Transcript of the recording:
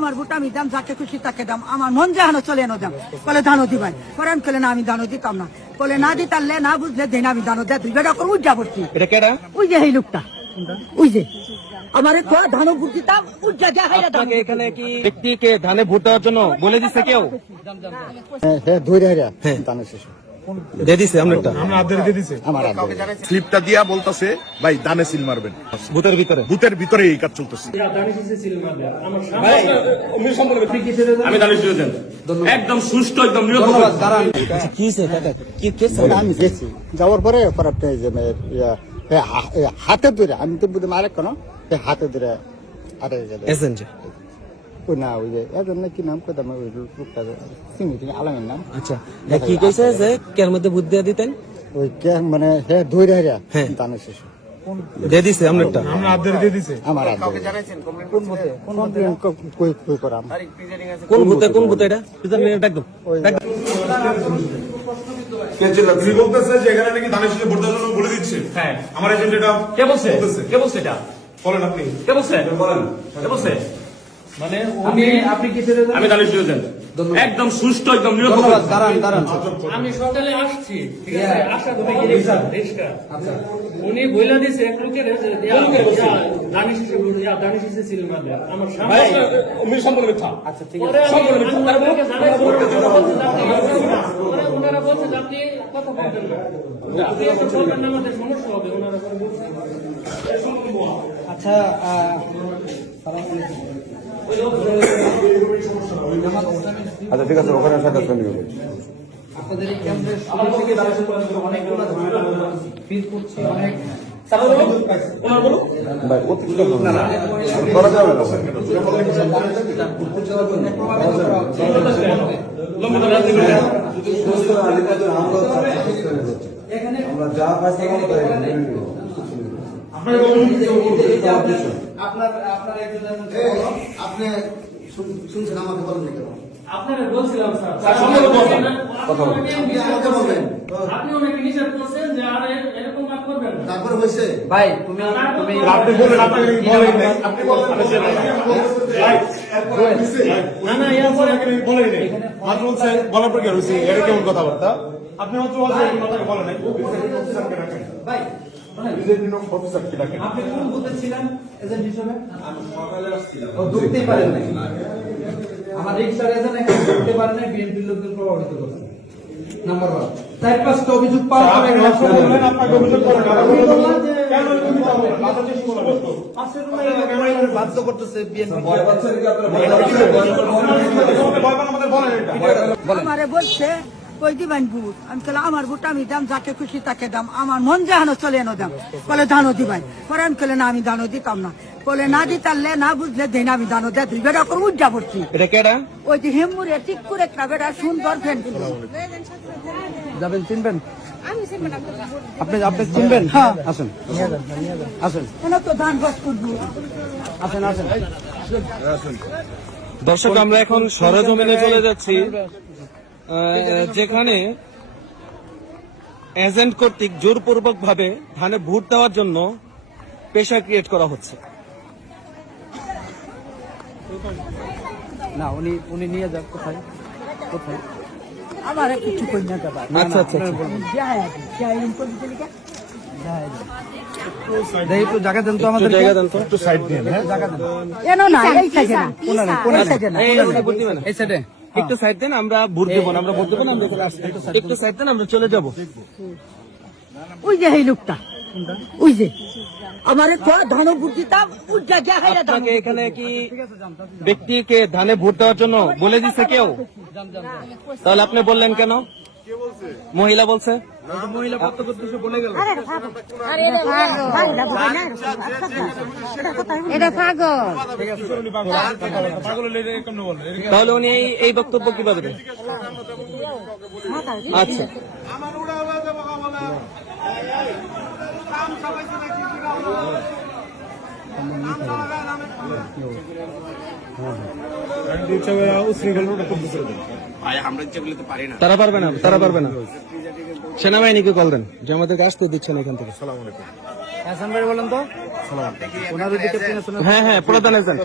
আমার ভোট আমি দাম, যাকে খুশি তাকে দাম, আমার মন যাহানো চলে এনো দাম। বলে ধানও দিবাই, পরে আমি কলে না আমি ধানও দিতাম না, বলে না দিতারলে না বুঝলে দেন আমি ধানও দেয় দুই বেটা করে উজ্জা পড়ছি। ওই যে এই লোকটা, ওই যে আমার ধানও ভোট দিতাম উজ্জা যা হাইরা দাম। এখানে কি ব্যক্তিকে ধানে ভোট দেওয়ার জন্য বলে দিচ্ছে কেউ? স্লিপটা দিয়া বলতেছে ভাই দানে সিল মারবেন, বুথের ভিতরে এই কাজ চলতেছে। আমি দানিশ দিয়েছেন একদম সুষ্ঠু একদম নিরপেক্ষ। আমি গেছি যাওয়ার পরে হাতে ধরে আমি তো বুঝলাম আরেক কেন হাতে ধরে না ওই যে এজন কি নাম কথা ওই লোকটা চিনি আলামের নাম। আচ্ছা, কি কইছে যে কের মধ্যে ভোট দিয়ে দিতেন? ওই কে মানে হ্যাঁ ধরে দানে শেষ দিয়ে দিছে আপনারটা? আমার কোন ভূতে এটা একদম তুমি বলতেছে যে এখানে নাকি দানের শেষে ভোট দেওয়ার জন্য বলে দিচ্ছে। হ্যাঁ, আমার এজেন্ট এটা কে বলছে? কে বলছে এটা? বলেন আপনি, কে বলছে? বলেন কে বলছে? মানে আপনি কি ছেড়ে দেন? আমি দানিশ দিয়েছেন একদম সুষ্ঠু একদম নিরপেক্ষ। আমি সকালে আসছি, ঠিক আছে, আশা করে রিক্সা। আচ্ছা, উনি বইলা দিছে এক লোকের দানিশ সিল মারবে আমার সামনে। উনি সম্পূর্ণ মিথ্যা। আচ্ছা, ঠিক আছে, ওনারা বলছে যে আপনি কথা বলবেন না, আপনি এসব বলবেন না, আমাদের সমস্যা হবে। ওনারা বলছে আচ্ছা আচ্ছা ঠিক আছে, ওখানে আপনাদের এই কেন্দ্রের শুরু থেকে অনেকগুলো ফিল করছি, অনেক আপনি শুনছেন আমাকে বলেন না কেন? আপনারা বলছিলাম স্যার, আপনি ওনাকে নিষেধ করছেন যে আর এরকম কাজ করবেন না। তারপরে হয়েছে ভাই তুমি আপনি বলেন, আপনি বলেন না না ইয়া পরে বলেন মাত্র বলছে বলার পর কি হয়েছে? এটা কেমন কথাবার্তা? আপনি মাত্র বলেন নাই ভাই অফিসার কি ডাকেন? আপনি কোন বুথে ছিলেন এজেন্ট হিসেবে? আমি সকালে আসছিলাম। ও ঢুকতেই পারেন নাই, আমার রিক্সার এজেন্ট এখানে ঢুকতে পারেন নাই, বিএনপির লোকদের প্রভাবিত করছে। নাম্বার 1 4-5টা অভিযোগ পাওয়ার পরে আপনাকে অভিযোগ করেন কেন বাধ্য করতেছে বিএনপি। আমারে বলছে কই দিবেন ভোট, আমি কলে আমার ভোট আমি দাম, যাকে খুশি তাকে দাম, আমার মন যাহানো চলে এনো দাম। বলে ধানও দিবাই, পরে আমি কলে না আমি ধানও দিতাম না, বলে না দিতারলে না বুঝলে দেন আমি ধানও দেয় দুই বেটা করে উজ্জা পড়ছি। এটা কেডা? ওই যে হেমুরে ঠিক করে একটা বেটা সুন্দর ফ্যান যাবেন, চিনবেন আপনি? আপনি চিনবেন? হ্যাঁ আসেন আসেন তো ধান বস করবো। আসেন আসেন। দর্শক, আমরা এখন সরেজমিনে চলে যাচ্ছি, যেখানে এজেন্ট কর্তৃক জোরপূর্বক ভাবে ধানে ভোট দেওয়ার জন্য পেশা ক্রিয়েট করা হচ্ছে। না উনি নিয়ে যান কোথায় কোথায়? আমার কিছু কই না যাবা। আচ্ছা আচ্ছা, দেখি একটু জায়গা দেন তো, আমাদের জায়গা দেন তো, একটু সাইড দিয়ে জায়গা দেন এনো না এই সাইডে না, কোন সাইডে না, ভোট দিবেন এই সাইডে। একটু সাইড দেন, আমরা ভোট দেবো না, আমরা ভোট দেবো না, আমরা চলে আসছি। একটু সাইড দেন, আমরা চলে যাবো। ওই যে এই লোকটা, ওই যে আমার ধানও ভোট দিতাম উজ্জা যা হাইরা দাম। আপনাকে এখানে কি ব্যক্তিকে ধানে ভোট দেওয়ার জন্য বলে দিচ্ছে কেউ? তাহলে আপনি বললেন কেন? মহিলা বলছে, মহিলা পত্র বলে গেল। এটা পাগল। তাহলে উনি এই বক্তব্য কিভাবে দেন? আচ্ছা, তারা পারবে না, তারা পারবে না। সেনাবাহিনীকে কল দেন যে আমাদেরকে আসতে দিচ্ছে না এখান থেকে। হাসান ভাই বলেন তো, হ্যাঁ হ্যাঁ, প্রধান এজেন্ট।